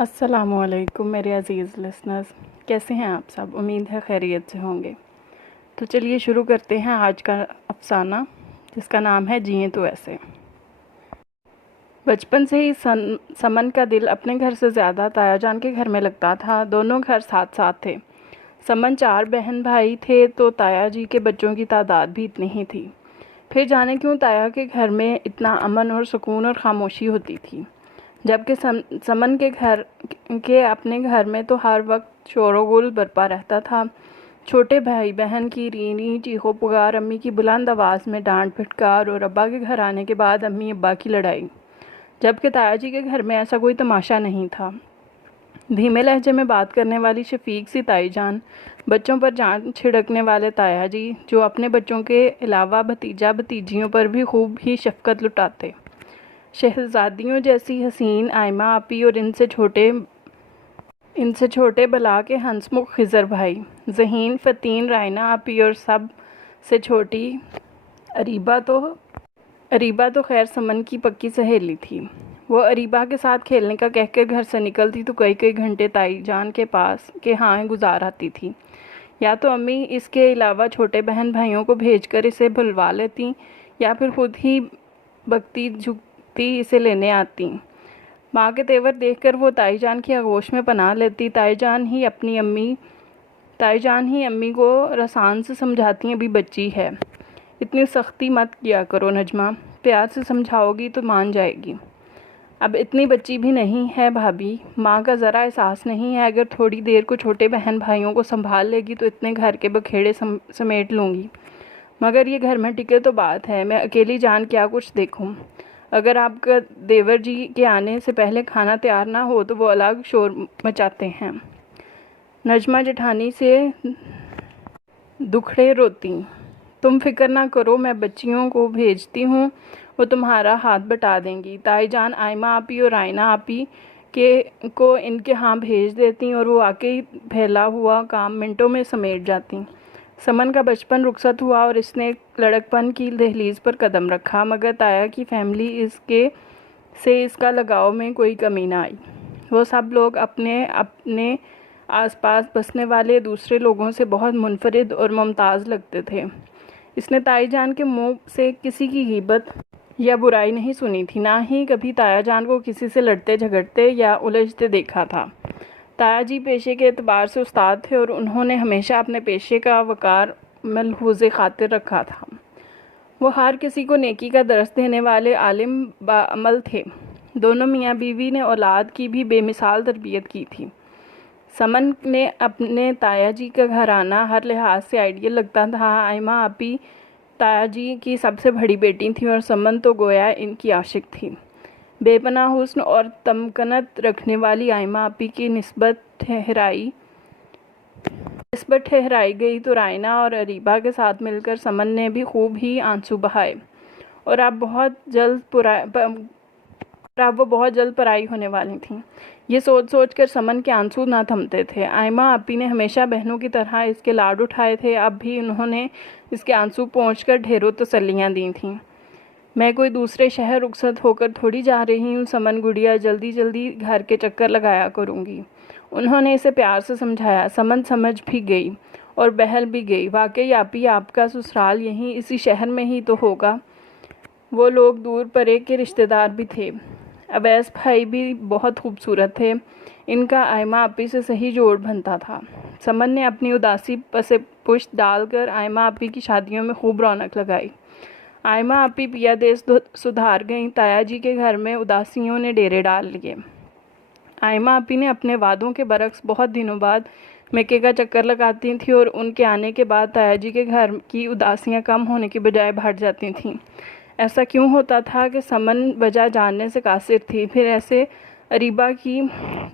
अस्सलामुअलैकुम मेरे अज़ीज़ लिसनर्स, कैसे हैं आप सब। उम्मीद है खैरियत से होंगे। तो चलिए शुरू करते हैं आज का अफ़साना, जिसका नाम है जिए तो ऐसे। बचपन से ही समन का दिल अपने घर से ज़्यादा ताया जान के घर में लगता था। दोनों घर साथ साथ थे। समन 4 बहन भाई थे तो ताया जी के बच्चों की तादाद भी इतनी ही थी। फिर जाने क्यों ताया के घर में इतना अमन और सुकून और ख़ामोशी होती थी, जबकि समन के घर के अपने घर में तो हर वक्त शोरगुल बरपा रहता था। छोटे भाई बहन की रीनी चीखो पुकार, अम्मी की बुलंद आवाज़ में डांट फटकार और अब्बा के घर आने के बाद अम्मी अब्बा की लड़ाई। जबकि ताया जी के घर में ऐसा कोई तमाशा नहीं था। धीमे लहजे में बात करने वाली शफीक सी ताई जान, बच्चों पर जान छिड़कने वाले ताया जी, जो अपने बच्चों के अलावा भतीजा भतीजियों पर भी खूब ही शफकत लुटाते। शहजादियों जैसी हसीन आयमा आपी और इनसे छोटे बला के हंसमुख खिज़र भाई, ज़हीन फ़तीन रायना आपी और सब से छोटी अरीबा तो खैर समन की पक्की सहेली थी। वो अरीबा के साथ खेलने का कहकर घर से निकलती तो कई कई घंटे ताई जान के पास के हाँ गुजार आती थी। या तो अम्मी इसके अलावा छोटे बहन भाइयों को भेजकर इसे बुलवा लेती, या फिर खुद ही बकती झुकती इसे लेने आती। माँ के तेवर देखकर वो ताई जान की आगोश में पनाह लेती। ताई जान ही अम्मी को रसान से समझाती, अभी बच्ची है, इतनी सख्ती मत किया करो नजमा, प्यार से समझाओगी तो मान जाएगी। अब इतनी बच्ची भी नहीं है भाभी, माँ का ज़रा एहसास नहीं है, अगर थोड़ी देर को छोटे बहन भाइयों को संभाल लेगी तो इतने घर के बखेड़े समेट लूँगी। मगर ये घर में टिके तो बात है, मैं अकेली जान क्या कुछ देखूं। अगर आपका देवर जी के आने से पहले खाना तैयार ना हो तो वो अलग शोर मचाते हैं। नजमा जेठानी से दुखड़े रोती, तुम फिक्र ना करो, मैं बच्चियों को भेजती हूँ, वो तुम्हारा हाथ बटा देंगी। ताई जान आयमा आपी और रायना आपी को इनके यहाँ भेज देती और वो आके ही फैला हुआ काम मिनटों में समेट जाती। समन का बचपन रुखसत हुआ और इसने लड़कपन की दहलीज़ पर कदम रखा, मगर ताया की फैमिली इसका लगाव में कोई कमी ना आई। वो सब लोग अपने अपने आसपास बसने वाले दूसरे लोगों से बहुत मुनफरिद और मुमताज़ लगते थे। इसने ताई जान के मुंह से किसी की ग़ीबत या बुराई नहीं सुनी थी, ना ही कभी ताया जान को किसी से लड़ते झगड़ते या उलझते देखा था। ताया जी पेशे के एतबार से उस्ताद थे और उन्होंने हमेशा अपने पेशे का वक़ार मलहूज़ खातिर रखा था। वो हर किसी को नेकी का दर्स देने वाले आलिम बाअमल थे। दोनों मियाँ बीवी ने औलाद की भी बेमिसाल तरबियत की थी। समन ने अपने ताया जी का घर आना हर लिहाज से आइडियल लगता था। आयमा आपी ताया जी की सबसे बड़ी बेटी थी और समन तो गोया इनकी आशिक थी। बेपनाह हुस्न और तमकनत रखने वाली आयमा आपी की निस्बत ठहराई गई तो रायना और अरीबा के साथ मिलकर समन ने भी खूब ही आंसू बहाए। और अब वो बहुत जल्द पराई होने वाली थीं। ये सोच सोच कर समन के आंसू ना थमते थे। आयमा आपी ने हमेशा बहनों की तरह इसके लाड उठाए थे, अब भी उन्होंने इसके आंसू पोंछकर ढेरों तसल्लियाँ दी थीं। मैं कोई दूसरे शहर रुखसत होकर थोड़ी जा रही हूँ समन गुड़िया, जल्दी जल्दी घर के चक्कर लगाया करूँगी। उन्होंने इसे प्यार से समझाया। समन समझ भी गई और बहल भी गई। वाकई आपी आपका ससुराल यहीं इसी शहर में ही तो होगा। वो लोग दूर परे के रिश्तेदार भी थे। अवैस भाई भी बहुत खूबसूरत थे। इनका आयमा आपी से सही जोड़ बनता था। समन ने अपनी उदासी पसे पुश्त डालकर आयमा आपी की शादियों में खूब रौनक लगाई। आयमा आपी पिया देश सुधार गईं। ताया जी के घर में उदासियों ने डेरे डाल लिए। आयमा आपी ने अपने वादों के बरक्स बहुत दिनों बाद मेके का चक्कर लगाती थी और उनके आने के बाद ताया जी के घर की उदासियां कम होने की बजाय बढ़ जाती थीं। ऐसा क्यों होता था कि समन वजह जानने से कासिर थी। फिर ऐसे अरीबा की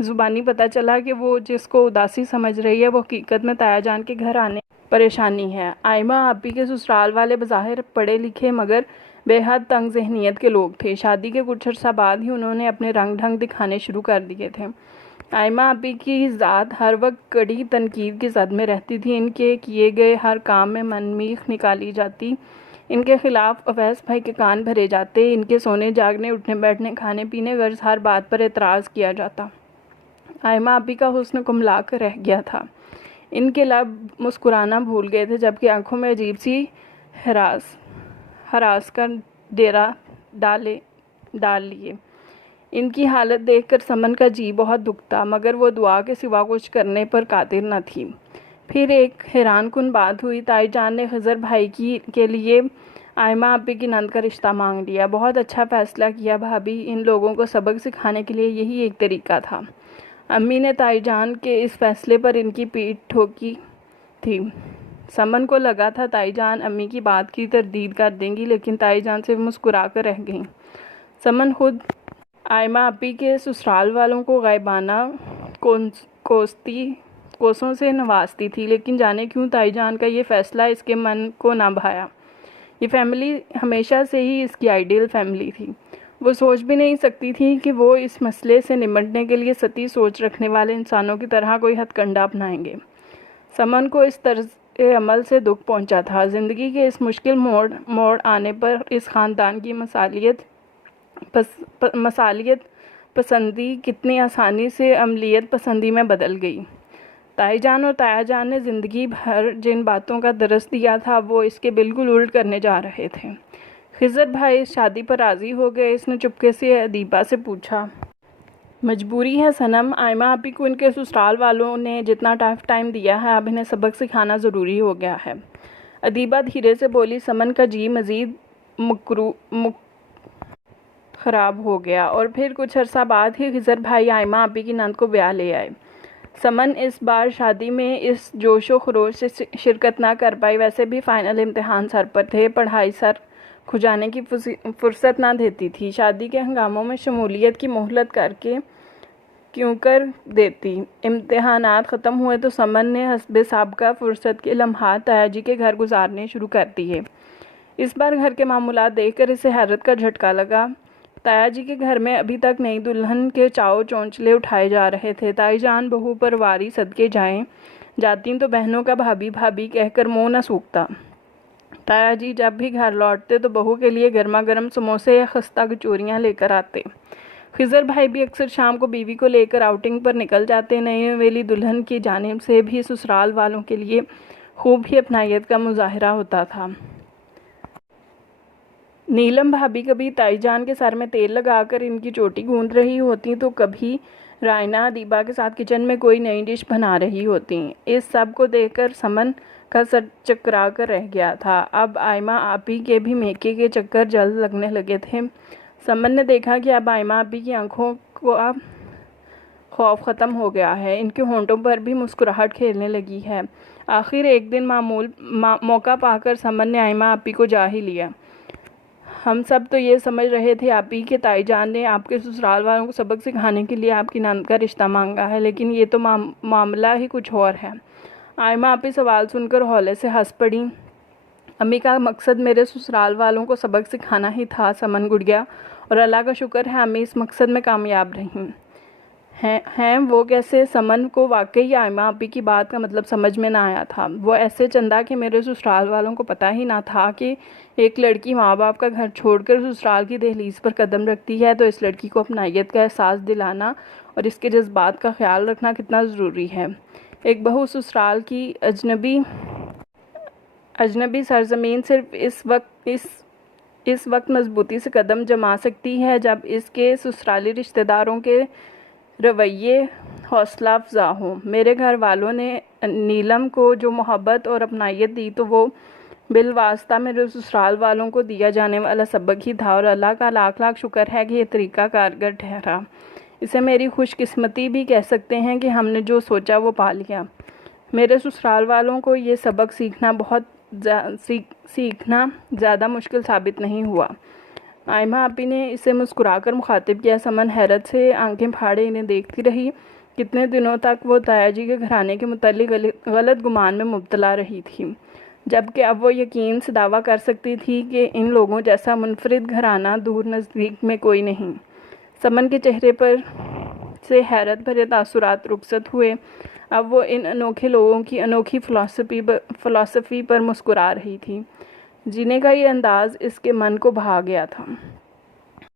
ज़ुबानी पता चला कि वो जिसको उदासी समझ रही है वो हकीकत में ताया जान के घर आने परेशानी है। आयमा आपी के ससुराल वाले बज़ाहिर पढ़े लिखे मगर बेहद तंग जहनीत के लोग थे। शादी के कुछ अर्सा बाद ही उन्होंने अपने रंग ढंग दिखाने शुरू कर दिए थे। आयमा आपी की ज़ात हर वक्त कड़ी तनकीद की जद में रहती थी। इनके किए गए हर काम में मनमीख निकाली जाती। इनके खिलाफ अवैस भाई के कान भरे जाते। इनके सोने जागने उठने बैठने खाने पीने गर्ज हर बात पर एतराज़ किया जाता। आयमा आपी का हुस्न कुमला कर रह गया था। इनके लब मुस्कुराना भूल गए थे, जबकि आंखों में अजीब सी हरास का डेरा डाल लिए। इनकी हालत देखकर समन का जी बहुत दुखता, मगर वो दुआ के सिवा कुछ करने पर कादिर न थी। फिर एक हैरानकुन बात हुई। ताईजान ने खिज़र भाई के लिए आयमा आपी की नंद का रिश्ता मांग लिया। बहुत अच्छा फ़ैसला किया भाभी, इन लोगों को सबक सिखाने के लिए यही एक तरीका था। अम्मी ने ताईजान के इस फैसले पर इनकी पीठ ठोकी थी। समन को लगा था ताईजान अम्मी की बात की तरदीद कर देंगी, लेकिन ताईजान सिर्फ मुस्कुरा कर रह गईं। समन खुद आयमा आपी के ससुराल वालों को गायबाना कोसों से नवाजती थी, लेकिन जाने क्यों ताईजान का ये फ़ैसला इसके मन को ना भाया। ये फैमिली हमेशा से ही इसकी आइडियल फैमिली थी। वो सोच भी नहीं सकती थी कि वो इस मसले से निपटने के लिए सती सोच रखने वाले इंसानों की तरह कोई हथकंडा अपनाएंगे। समन को इस तर्ज अमल से दुख पहुंचा था। ज़िंदगी के इस मुश्किल मोड़ आने पर इस ख़ानदान की मसालियत पसंदी कितनी आसानी से अमलियत पसंदी में बदल गई। ताईजान और तायाजान ने ज़िंदगी भर जिन बातों का दरस दिया था, वो इसके बिल्कुल उल्ट करने जा रहे थे। खिज़र भाई इस शादी पर राज़ी हो गए। इसने चुपके से अदीबा से पूछा, मजबूरी है सनम, आयमा आपी को इनके ससुराल वालों ने जितना टाइम दिया है, अब इन्हें सबक सिखाना ज़रूरी हो गया है। अदीबा धीरे से बोली। समन का जी मज़ीद ख़राब हो गया और फिर कुछ अर्सा बाद ही खिज़र भाई आयमा आपी की नंद को ब्याह ले आए। समन इस बार शादी में इस जोशो खरोश से शिरकत ना कर पाई। वैसे भी फ़ाइनल इम्तिहान सर पर थे, पढ़ाई सर खुजाने की फुर्सत ना देती थी। शादी के हंगामों में शमूलियत की मोहलत करके क्यों कर देती। इम्तिहानात ख़त्म हुए तो समन ने हस्बे साबका फ़ुर्सत के लम्हात तायाजी के घर गुजारने शुरू कर दिए। इस बार घर के मामूलात देखकर इसे हैरत का झटका लगा। तायाजी के घर में अभी तक नई दुल्हन के चाव चौंचले उठाए जा रहे थे। ताईजान बहू पर वारी सदके जाती तो बहनों का भाभी भाभी कहकर मुँह न सूखता। तायाजी जब भी घर लौटते तो बहू के लिए गर्मा गर्म समोसे या खस्ता कचौरियाँ लेकर आते। खिज़र भाई भी अक्सर शाम को बीवी को लेकर आउटिंग पर निकल जाते। नई नवेली दुल्हन की जानिब से भी ससुराल वालों के लिए खूब ही अपनायत का मुजाहरा होता था। नीलम भाभी कभी ताईजान के सर में तेल लगाकर इनकी चोटी गूंद रही होती, तो कभी रायना अदीबा के साथ किचन में कोई नई डिश बना रही होती। इस सब को देखकर समन का सर चकरा कर रह गया था। अब आयमा आपी के भी मेके के चक्कर जल्द लगने लगे थे। समन ने देखा कि अब आयमा आपी की आंखों को अब खौफ ख़त्म हो गया है, इनके होंठों पर भी मुस्कुराहट खेलने लगी है। आखिर एक दिन मौका पाकर समन ने आयमा आपी को जा ही लिया। हम सब तो ये समझ रहे थे आपी के ताईजान ने आपके ससुराल वालों को सबक सिखाने के लिए आपकी नंद का रिश्ता मांगा है, लेकिन ये तो मामला ही कुछ और है। आयमा आपी सवाल सुनकर हौले से हंस पड़ी। अम्मी का मकसद मेरे ससुराल वालों को सबक सिखाना ही था, समन गुड़िया, और अल्लाह का शुक्र है अम्मी इस मकसद में कामयाब रही हैं। वो कैसे? समन को वाकई आयमा आपी की बात का मतलब समझ में ना आया था। वो ऐसे चंदा कि मेरे ससुराल वालों को पता ही ना था कि एक लड़की माँ बाप का घर छोड़कर ससुराल की दहलीज पर कदम रखती है, तो इस लड़की को अपनायत का एहसास दिलाना और इसके जज्बात का ख्याल रखना कितना ज़रूरी है। एक बहू ससुराल की अजनबी सरजमीन सिर्फ इस वक्त मजबूती से कदम जमा सकती है जब इसके ससुराली रिश्तेदारों के रवैये हौसला अफजा हो। मेरे घर वालों ने नीलम को जो मोहब्बत और अपनायत दी, तो वो बिलवास्ता मेरे ससुराल वालों को दिया जाने वाला सबक ही था, और अल्लाह का लाख लाख शुक्र है कि ये तरीका कारगर ठहरा। इसे मेरी खुशकिस्मती भी कह सकते हैं कि हमने जो सोचा वो पा लिया। मेरे ससुराल वालों को ये सबक सीखना ज़्यादा मुश्किल साबित नहीं हुआ। आयमा आपी ने इसे मुस्कुराकर मुखातिब किया। समन हैरत से आंखें फाड़े इन्हें देखती रही। कितने दिनों तक वो तायाजी के घराने के मुतालिक गलत गुमान में मुब्तला रही थी, जबकि अब वो यकीन से दावा कर सकती थी कि इन लोगों जैसा मुनफरिद घराना दूर नज़दीक में कोई नहीं। समन के चेहरे पर से हैरत भरे तासुरात रुखसत हुए। अब वो इन अनोखे लोगों की अनोखी फ़िलासफ़ी पर मुस्कुरा रही थी। जीने का ये अंदाज़ इसके मन को भा गया था।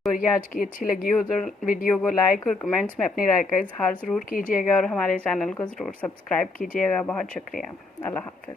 स्टोरी आज की अच्छी लगी हो तो वीडियो को लाइक और कमेंट्स में अपनी राय का इजहार ज़रूर कीजिएगा और हमारे चैनल को ज़रूर सब्सक्राइब कीजिएगा। बहुत शुक्रिया। अल्लाह हाफ़िज़।